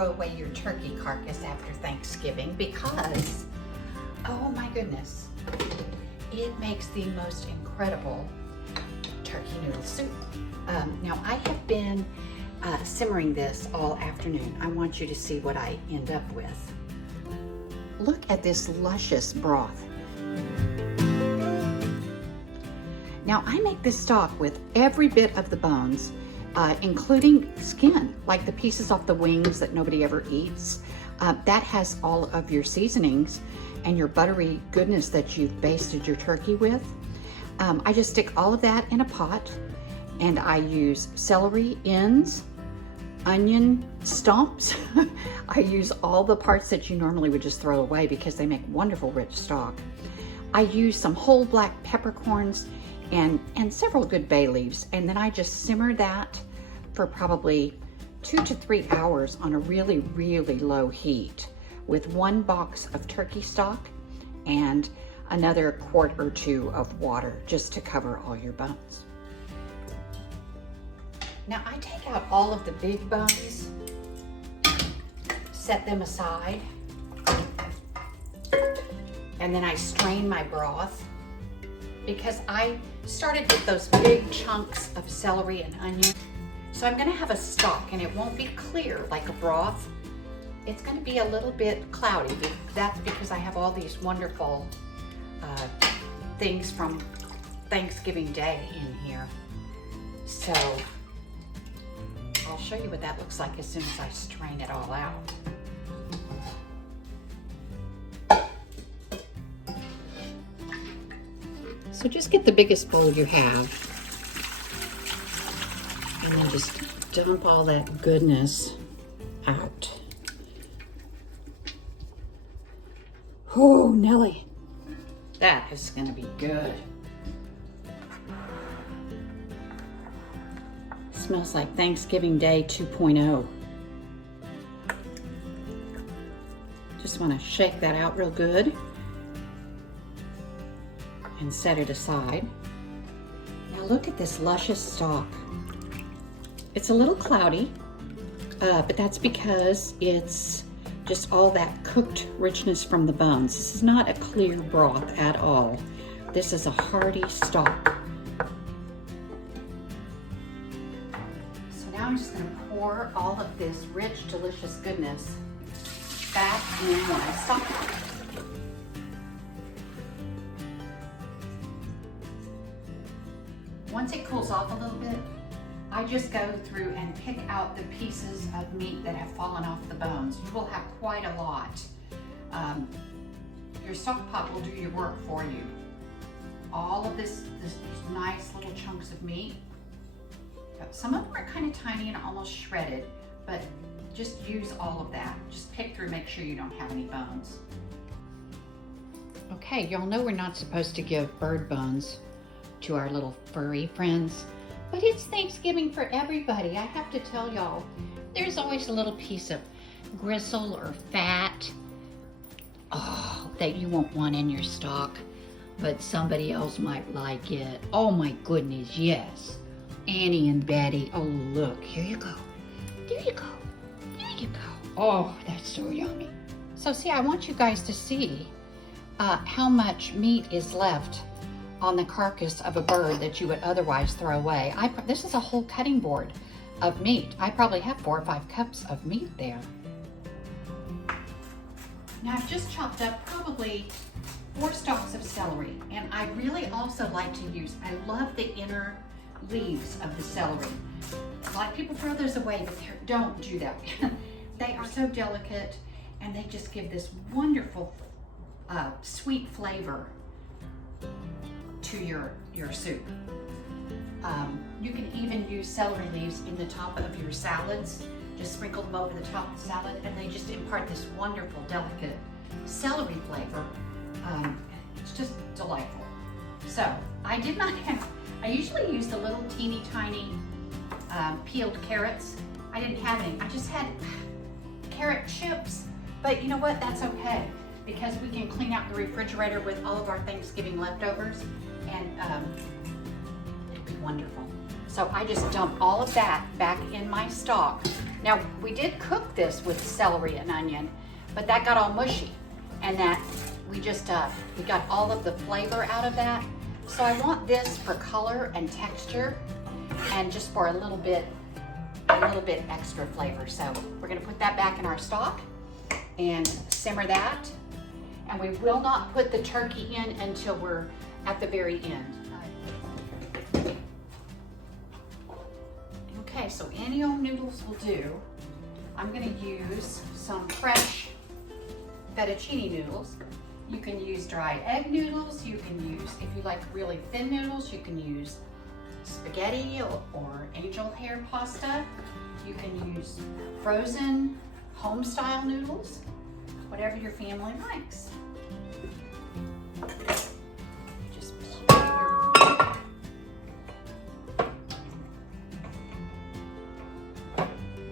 throw away your turkey carcass after Thanksgiving because, oh my goodness, it makes the most incredible turkey noodle soup. Now I have been simmering this all afternoon. I want you to see what I end up with. Look at this luscious broth. Now I make this stock with every bit of the bones, including skin, like the pieces off the wings that nobody ever eats. That has all of your seasonings and your buttery goodness that you've basted your turkey with. I just stick all of that in a pot, and I use celery ends, onion stumps. I use all the parts that you normally would just throw away because they make wonderful rich stock. I use some whole black peppercorns and several good bay leaves, and then I just simmer that for probably 2 to 3 hours on a really, really low heat with 1 box of turkey stock and another quart or 2 of water just to cover all your bones. Now I take out all of the big bones, set them aside, and then I strain my broth because I started with those big chunks of celery and onion. So I'm gonna have a stock, and it won't be clear like a broth. It's gonna be a little bit cloudy. That's because I have all these wonderful things from Thanksgiving Day in here. So I'll show you what that looks like as soon as I strain it all out. So just get the biggest bowl you have, and then just dump all that goodness out. Oh, Nelly, that is gonna be good. Smells like Thanksgiving Day 2.0. Just wanna shake that out real good and set it aside. Now look at this luscious stock. It's a little cloudy, but that's because it's just all that cooked richness from the bones. This is not a clear broth at all. This is a hearty stock. So now I'm just gonna pour all of this rich, delicious goodness back in my stock. Once it cools off a little bit, I just go through and pick out the pieces of meat that have fallen off the bones. You will have quite a lot. Your stock pot will do your work for you. All of these nice little chunks of meat. Some of them are kind of tiny and almost shredded, but just use all of that. Just pick through, make sure you don't have any bones. Okay, y'all know we're not supposed to give bird bones to our little furry friends, but it's Thanksgiving for everybody. I have to tell y'all, there's always a little piece of gristle or fat, that you won't want in your stock, but somebody else might like it. Oh my goodness, yes. Annie and Betty, oh look, here you go. There you go, there you go. Oh, that's so yummy. So see, I want you guys to see how much meat is left on the carcass of a bird that you would otherwise throw away. This is a whole cutting board of meat. I probably have 4 or 5 cups of meat there. Now I've just chopped up probably 4 stalks of celery, and I really also like to use, I love the inner leaves of the celery. A lot of people throw those away, but don't do that. They are so delicate, and they just give this wonderful sweet flavor to your soup. You can even use celery leaves in the top of your salads. Just sprinkle them over the top of the salad, and they just impart this wonderful, delicate celery flavor. It's just delightful. So I usually use the little teeny tiny peeled carrots. I didn't have any. I just had carrot chips, but you know what? That's okay, because we can clean out the refrigerator with all of our Thanksgiving leftovers, and it'll be wonderful. So I just dump all of that back in my stock Now, we did cook this with celery and onion, but that got all mushy, and that we just, we got all of the flavor out of that. So I want this for color and texture, and just for a little bit extra flavor. So we're gonna put that back in our stock and simmer that. And we will not put the turkey in until we're at the very end. Okay, so any old noodles will do. I'm gonna use some fresh fettuccine noodles. You can use dry egg noodles. You can use, if you like really thin noodles, you can use spaghetti or angel hair pasta. You can use frozen home-style noodles, whatever your family likes.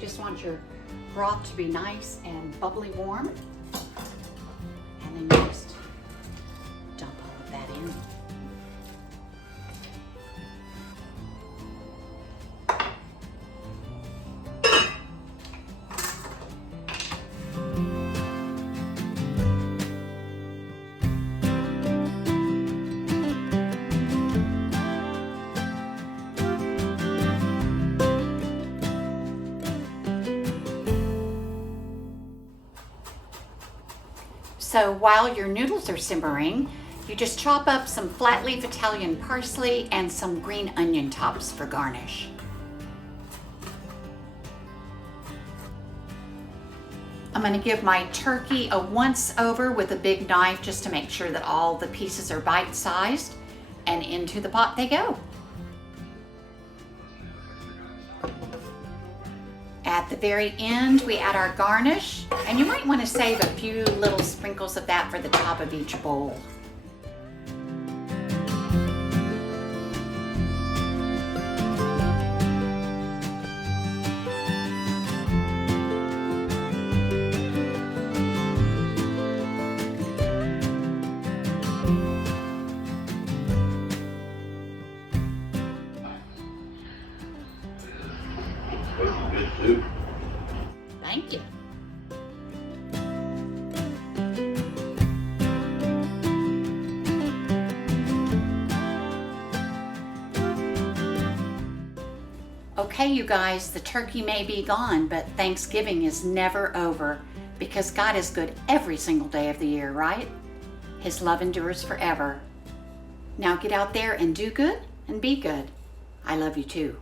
Just want your broth to be nice and bubbly warm, and then you just dump all of that in. So while your noodles are simmering, you just chop up some flat leaf Italian parsley and some green onion tops for garnish. I'm going to give my turkey a once over with a big knife just to make sure that all the pieces are bite-sized, and into the pot they go. At the very end, we add our garnish, and you might want to save a few little sprinkles of that for the top of each bowl. Thank you. Okay, you guys, the turkey may be gone, but Thanksgiving is never over, because God is good every single day of the year, right? His love endures forever. Now get out there and do good and be good. I love you too.